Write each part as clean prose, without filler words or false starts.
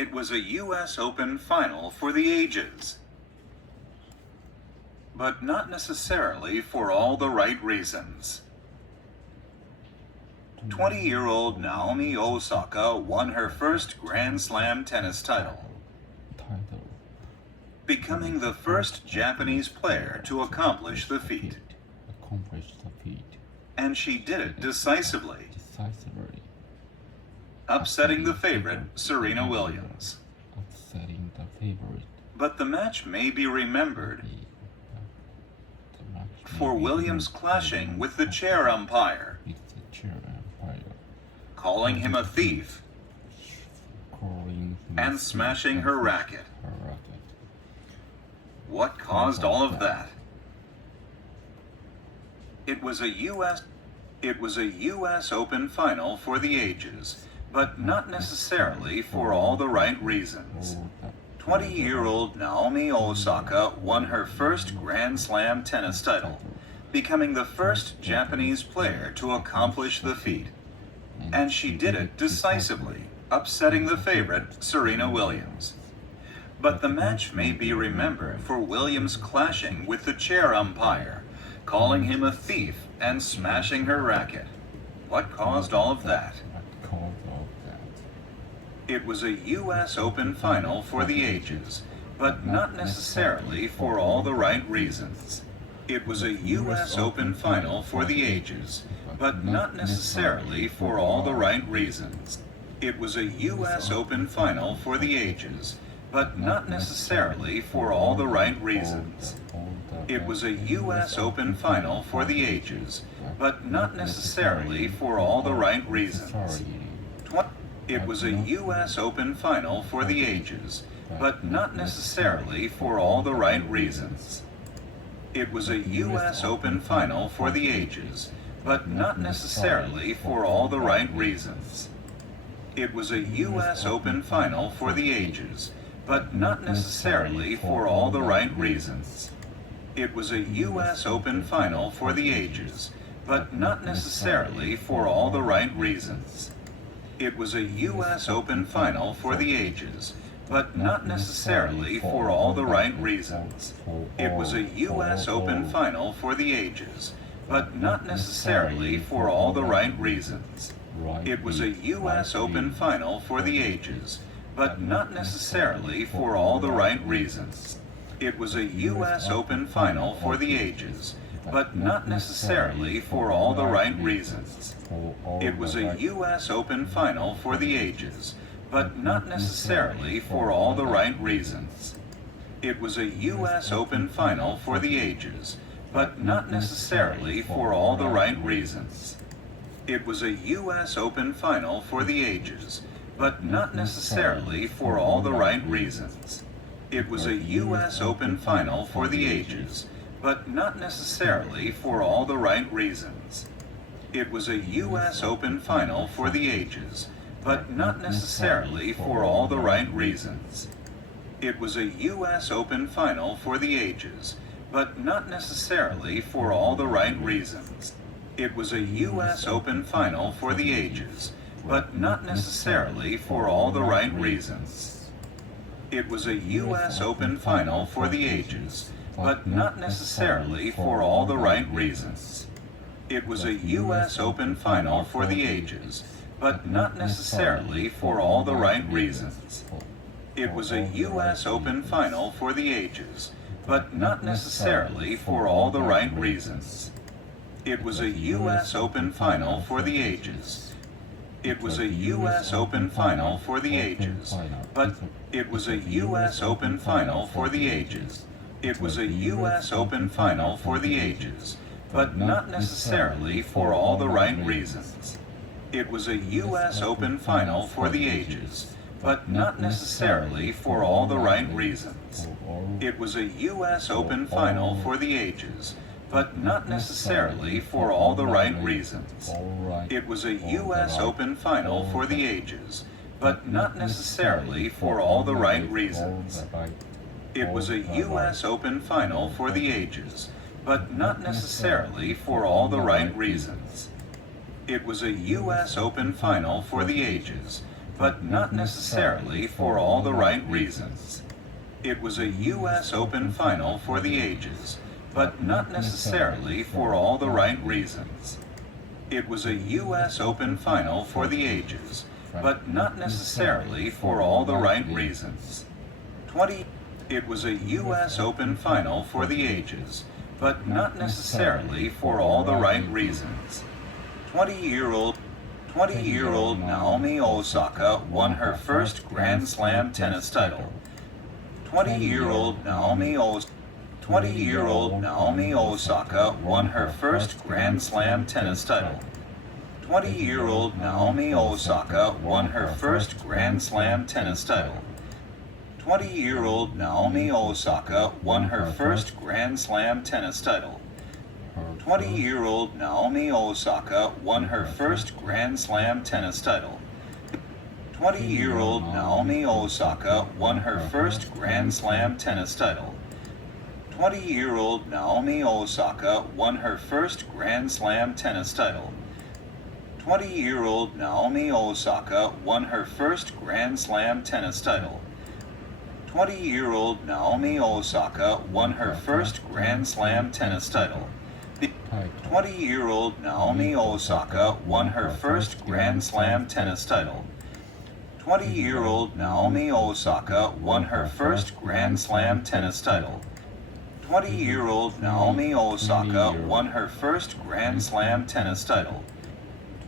It was a U.S. Open final for the ages, but not necessarily for all the right reasons. 20-year-old Naomi Osaka won her first Grand Slam tennis title, becoming the first Japanese player to accomplish the feat. And she did it decisively, upsetting the favorite Serena Williams. But the match may be remembered for Williams clashing with the chair umpire, calling him a thief, and smashing her racket. What caused all of that? It was a U.S. Open final for the ages, but not necessarily for all the right reasons. 20-year-old Naomi Osaka won her first Grand Slam tennis title, becoming the first Japanese player to accomplish the feat. And she did it decisively, upsetting the favorite Serena Williams. But the match may be remembered for Williams clashing with the chair umpire, calling him a thief and smashing her racket. What caused all of that? It was a U.S. Open final for the ages, but not necessarily for all the right reasons. It was a U.S. Open final for the ages, but not necessarily for all the right reasons. It was a U.S. Open final for the ages, but not necessarily for all the right reasons. It was a U.S. Open final for the ages, but not necessarily for all the right reasons. It was a U.S. Open final for the ages, but not necessarily for all the right reasons. It was a U.S. Open final for the ages, but not necessarily for all the right reasons. It was a U.S. Open final for the ages, but not necessarily for all the right reasons. It was a U.S. Open final for the ages, but not necessarily for all the right reasons. It was a U.S. Open final for the ages, but not necessarily for all the right reasons. It was a U.S. Open final for the ages, but not necessarily for all the right reasons. It was a U.S. Open final for the ages, but not necessarily for all the right reasons. It was a U.S. Open final for the ages, but not necessarily for all the right reasons. It was a U.S. Open final for the ages, but not necessarily for all the right reasons. It was a U.S. Open final for the ages, but not necessarily for all the right reasons. It was a U.S. Open final for the ages, but not necessarily for all the right reasons. It was a U.S. Open final for the ages, but not necessarily for all the right reasons. It was a U.S. Open final for the ages, but not necessarily for all the right reasons. It was a U.S. Open final for the ages, but not necessarily for all the right reasons. It was a U.S. Open final for the ages, but not necessarily for all the right reasons. It was a U.S. Open final for the ages, but not necessarily for all the right reasons. It was a U.S. Open final for the ages, but not necessarily for all the right reasons. It was a U.S. Open final for the ages, but not necessarily for all the right reasons. It was a U.S. Open final for the ages. It was a U.S. Open final for the ages, but it was a U.S. Open final for the ages. It was a U.S. Open final for the ages, but not necessarily for all the right reasons. It was a U.S. Open final for the ages, but not necessarily for all the right reasons. It was a U.S. Open final for the ages, but not necessarily for all the right reasons. It was a U.S. Open final for the ages, but not necessarily for all the right reasons. It was a U.S. Open final for the ages, but not necessarily for all the right reasons. It was a U.S. Open final for the ages, but not necessarily for all the right reasons. It was a U.S. Open final for the ages, but not necessarily for all the right reasons. It was a U.S. Open final for the ages, but not necessarily for all the right reasons. It was a U.S. Open final for the ages, but not necessarily for all the right reasons. 20-year-old Naomi Osaka won her first Grand Slam tennis title. 20-year-old Naomi Osaka won her first Grand Slam tennis title. 20-year-old Naomi Osaka won her first Grand Slam tennis title. 20-year-old Naomi Osaka won her first Grand Slam tennis title. 20-year-old Naomi Osaka won her first Grand Slam tennis title. 20-year-old Naomi Osaka won her first Grand Slam tennis title. 20-year-old Naomi Osaka won her first Grand Slam tennis title. 20-year-old Naomi Osaka won her first Grand Slam tennis title. 20-year-old Naomi Osaka won her first Grand Slam tennis title. 20-year-old Naomi Osaka won her first Grand Slam tennis title. 20-year-old Naomi Osaka won her first Grand Slam tennis title. 20-year-old Naomi Osaka won her first Grand Slam tennis title.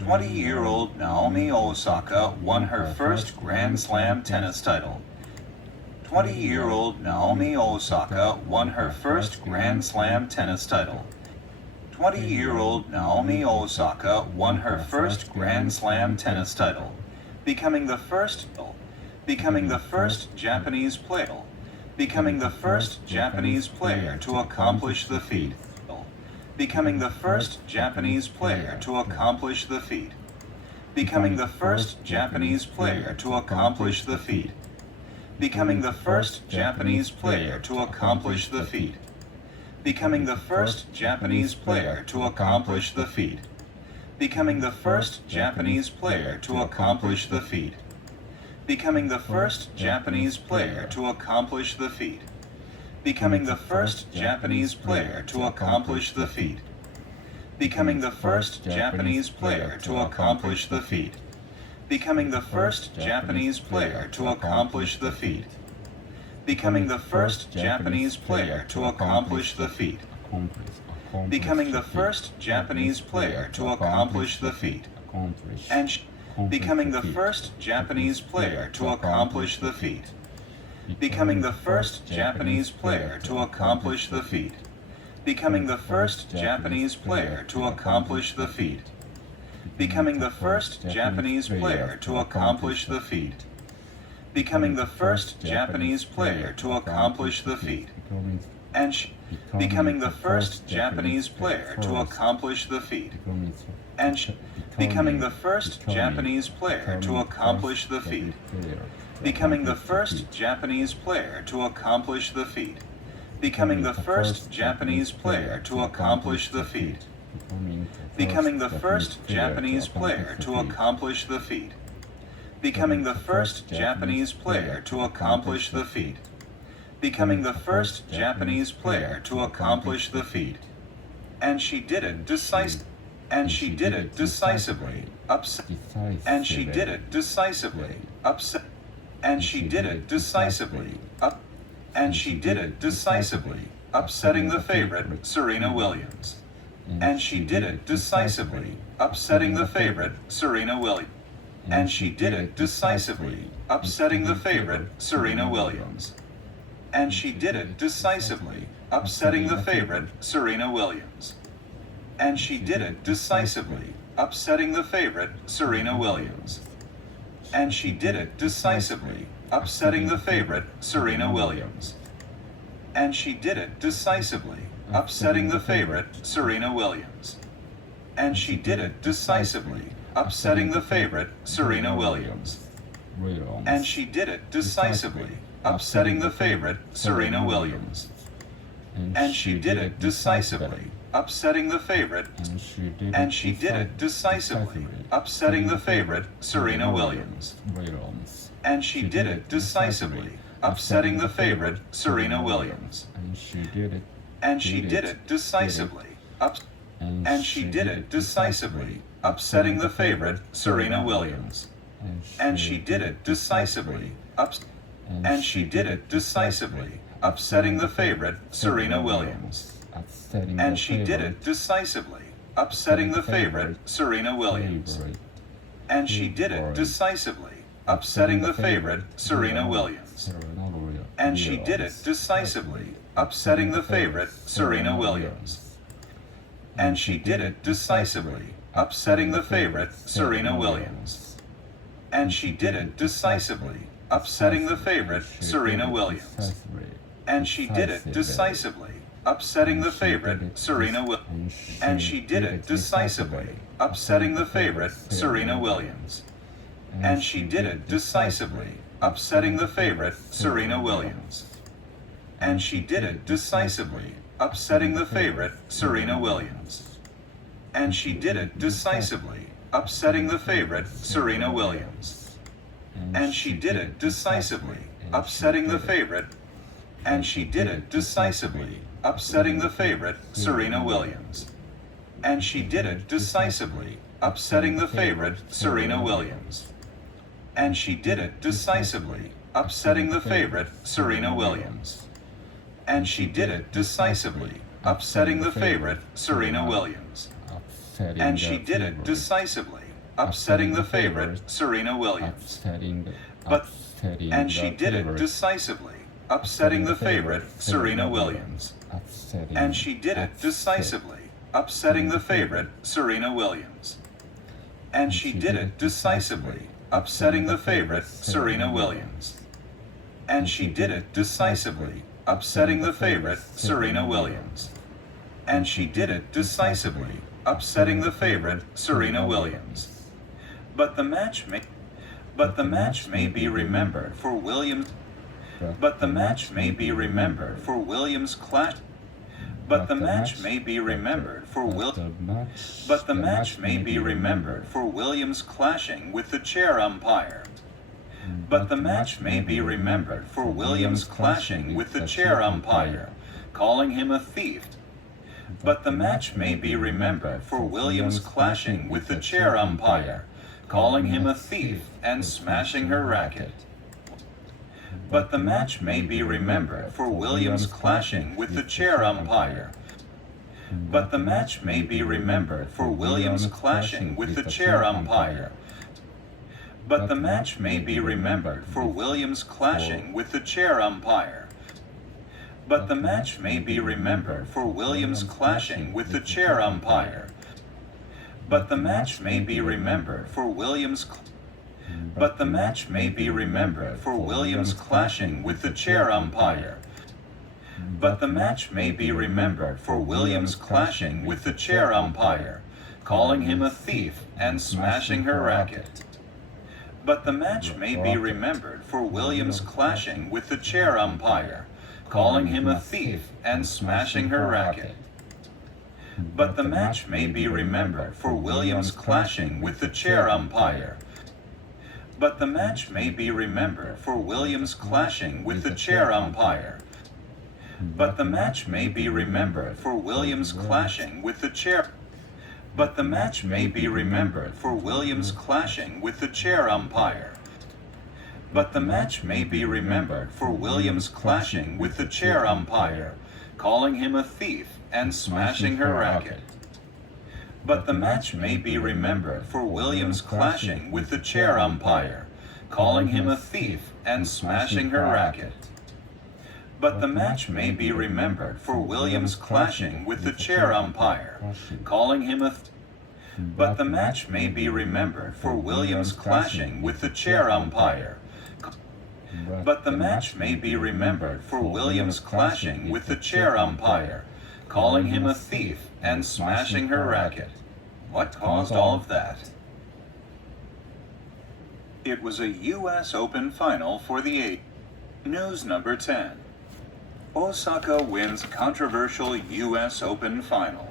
20-year-old Naomi Osaka won her first Grand Slam tennis title. 20-year-old Naomi Osaka won her first Grand Slam tennis title. 20-year-old Naomi Osaka won her first Grand Slam tennis title, becoming the first Japanese player to accomplish the feat. Becoming the first Japanese player to accomplish the feat. Becoming the first Japanese player to accomplish the feat. Becoming the first Japanese player to accomplish the feat. Becoming the first Japanese player to accomplish the feat. Becoming the first Japanese player to accomplish the feat. Becoming the first Japanese player to accomplish the feat. Becoming the first Japanese player to accomplish the feat. Becoming the first Japanese player to accomplish the feat. Becoming the first Japanese player to accomplish the feat. Becoming the first Japanese player to accomplish the feat. Becoming the first Japanese player to accomplish the feat. And becoming the first Japanese player to accomplish the feat. Becoming the first Japanese player to accomplish the feat. Becoming the first Japanese player to accomplish the feat. Becoming the first Japanese player to accomplish the feat. Becoming the first Japanese player to accomplish the feat. And becoming the first Japanese player to accomplish the feat. And becoming the first Japanese player to accomplish the feat. Becoming the first Japanese player to accomplish the feat. Becoming the first Japanese player to accomplish the feat. Becoming the first Japanese player to accomplish the feat. Becoming the first Japanese player to accomplish the feat. Becoming the first Japanese player to accomplish the feat. And she did it decisively. And she did it decisively. And she did it decisively. And she did it decisively. And she did it decisively, upsetting the favorite, Serena Williams. And she did it decisively, upsetting the favorite, Serena Williams. And she did it decisively, upsetting the favorite, Serena Williams. And she did it decisively, upsetting the favorite, Serena Williams. And she did it decisively, upsetting the favorite, Serena Williams. And she did it decisively, upsetting the favorite, Serena Williams. And she did it decisively, upsetting the favorite, Serena Williams. And she did it decisively, upsetting the favorite, Serena Williams. And she did it decisively, upsetting the favorite, Serena Williams. And she did it decisively, upsetting the favorite, and she did it decisively, upsetting the favorite, Serena Williams. And she did it decisively, upsetting the favorite, Serena Williams. And she did it decisively, and she did it decisively, upsetting the favorite, Serena Williams. And she did it decisively, and she did it decisively, upsetting the favorite, Serena Williams. And she did it decisively, upsetting the favorite, Serena Williams. And she did it decisively, upsetting the favorite, Serena Williams. And she did it decisively, upsetting the favorite, Serena Williams. And she did it decisively, upsetting the favorite, Serena Williams. And she did it decisively, upsetting the favorite, Serena Williams. And she did it decisively, upsetting the favorite, Serena Williams. And she did it decisively, upsetting the favorite, Serena Williams. And she did it decisively, upsetting the favorite, Serena Williams. And she did it decisively, upsetting the favorite, Serena Williams. And she did it decisively, upsetting the favorite, Serena Williams. And she did it decisively, upsetting the favorite, and she did it decisively, upsetting the favorite, Serena Williams. And she did it decisively, upsetting the favorite, Serena Williams. And she did it decisively, upsetting the favorite, Serena Williams. And she did it decisively, upsetting the favorite, Serena Williams. And she did it decisively, upsetting the favorite, Serena Williams. And she did it decisively, upsetting the favorite, Serena Williams. And she did it decisively, upsetting the favorite, Serena Williams. And she did it decisively, upsetting the favorite, Serena Williams. And she did it decisively, upsetting the favorite, Serena Williams. And she did it decisively, upsetting the favorite, Serena Williams. But the match may be remembered for Williams. But the match may be remembered for Williams' clash. But the match may be remembered for But the match may be remembered for Williams clashing with the chair umpire. But the match may be remembered for Williams clashing with the chair umpire, calling him a thief. But the match may be remembered for Williams clashing with the chair umpire, calling him a thief and smashing her racket. But the match may be remembered for Williams clashing with the chair umpire. But the match may be remembered for Williams clashing with the chair umpire. But the match may be remembered for Williams clashing with the chair umpire. But the match may be remembered for Williams clashing with the chair umpire. But the match may be remembered for Williams But the match may be remembered for Williams clashing with the chair umpire. But the match may be remembered for Williams clashing with the chair umpire, calling him a thief and smashing her racket. But the match may be remembered for Williams clashing with the chair umpire, calling him a thief and smashing her racket. But the match may be remembered for Williams clashing with the chair umpire. But the match may be remembered for Williams clashing with the chair umpire. But the match may be remembered for Williams clashing with the chair. But the match may be remembered for Williams clashing with the chair umpire. But the match may be remembered for Williams clashing with the chair umpire, calling him a thief and smashing her racket. But the match may be remembered for Williams clashing with the chair umpire, calling him a thief and smashing her racket. But the match may be remembered for Williams clashing with the chair umpire, calling him a But the match may be remembered for Williams clashing with the chair umpire. But the match may be remembered for Williams clashing with the chair umpire, calling him a thief and smashing her racket. What caused all of that? It was a U.S. Open final for the 8. News number 10. Osaka wins controversial U.S. Open final.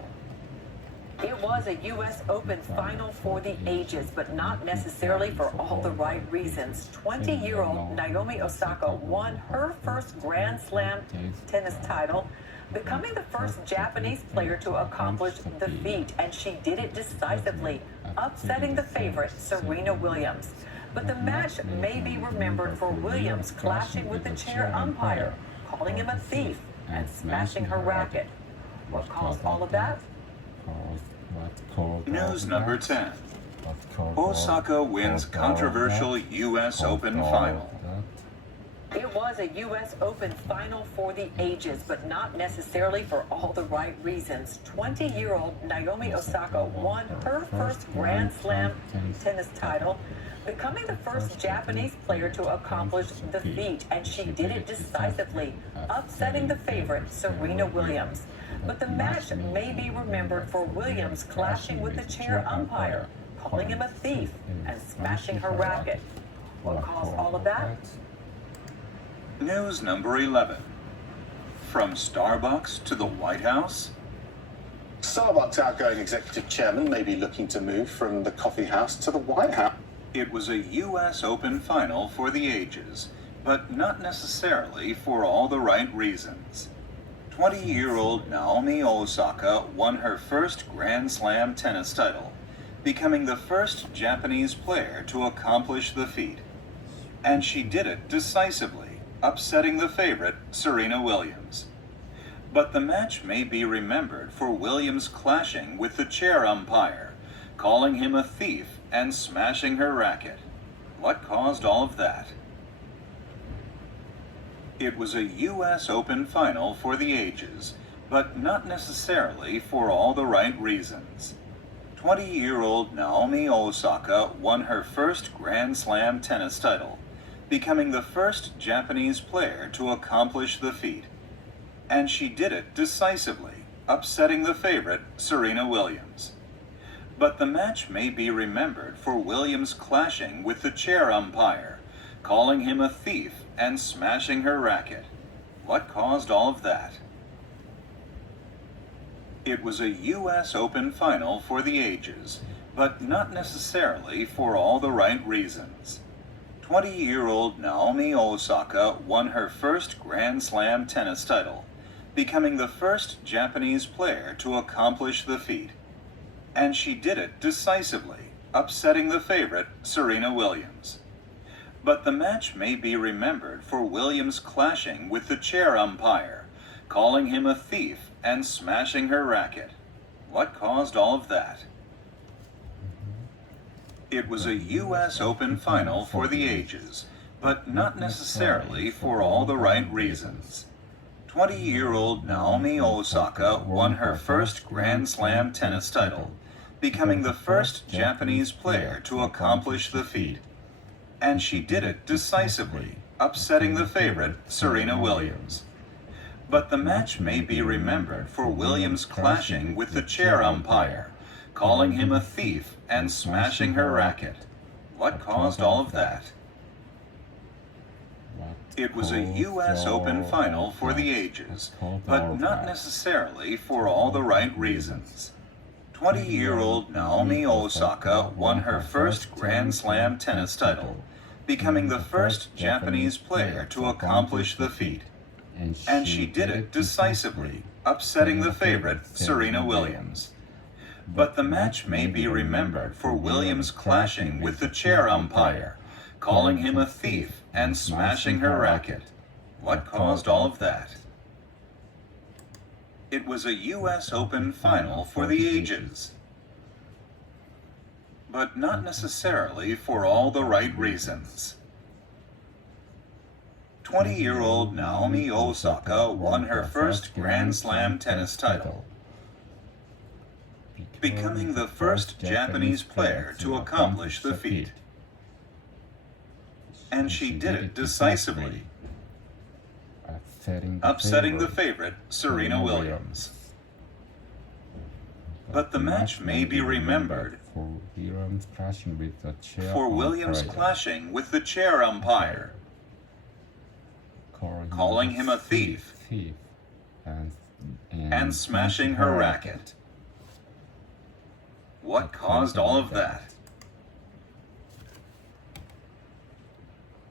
It was a U.S. Open final for the ages, but not necessarily for all the right reasons. 20-year-old Naomi Osaka won her first Grand Slam tennis title, becoming the first Japanese player to accomplish the feat, and she did it decisively, upsetting the favorite Serena Williams. But the match may be remembered for Williams clashing with the chair umpire, calling him a thief, and smashing her racket. What caused all of that? News number 10. Osaka wins controversial U.S. Open final. It was a U.S. Open final for the ages, but not necessarily for all the right reasons. 20-year-old Naomi Osaka won her first Grand Slam tennis title, becoming the first Japanese player to accomplish the feat, and she did it decisively, upsetting the favorite Serena Williams. But the match may be remembered for Williams clashing with the chair umpire, calling him a thief, and smashing her racket. What caused all of that? News number 11. From Starbucks to the White House? Starbucks outgoing executive chairman may be looking to move from the coffee house to the White House. It was a U.S. Open final for the ages, but not necessarily for all the right reasons. 20-year-old Naomi Osaka won her first Grand Slam tennis title, becoming the first Japanese player to accomplish the feat. And she did it decisively, upsetting the favorite Serena Williams. But the match may be remembered for Williams clashing with the chair umpire, calling him a thief and smashing her racket. What caused all of that? It was a U.S. Open final for the ages, but not necessarily for all the right reasons. 20-year-old Naomi Osaka won her first Grand Slam tennis title, becoming the first Japanese player to accomplish the feat. And she did it decisively, upsetting the favorite Serena Williams. But the match may be remembered for Williams clashing with the chair umpire, calling him a thief and smashing her racket. What caused all of that? It was a U.S. Open final for the ages, but not necessarily for all the right reasons. 20-year-old Naomi Osaka won her first Grand Slam tennis title, becoming the first Japanese player to accomplish the feat. And she did it decisively, upsetting the favorite Serena Williams. But the match may be remembered for Williams clashing with the chair umpire, calling him a thief and smashing her racket. What caused all of that? It was a U.S. Open final for the ages, but not necessarily for all the right reasons. 20-year-old Naomi Osaka won her first Grand Slam tennis title, becoming the first Japanese player to accomplish the feat. And she did it decisively, upsetting the favorite Serena Williams. But the match may be remembered for Williams clashing with the chair umpire, calling him a thief and smashing her racket. What caused all of that? It was a U.S. Open final for the ages, but not necessarily for all the right reasons. 20-year-old Naomi Osaka won her first Grand Slam tennis title, becoming the first Japanese player to accomplish the feat. And she did it decisively, upsetting the favorite Serena Williams. But the match may be remembered for Williams clashing with the chair umpire, calling him a thief and smashing her racket. What caused all of that? It was a U.S. Open final for the ages, but not necessarily for all the right reasons. 20-year-old Naomi Osaka won her first Grand Slam tennis title, becoming the first Japanese player to accomplish the feat. And she did it decisively, upsetting the favorite Serena Williams. But the match may be remembered for Williams clashing with the chair umpire, calling him a thief and and smashing her racket. What caused all of that?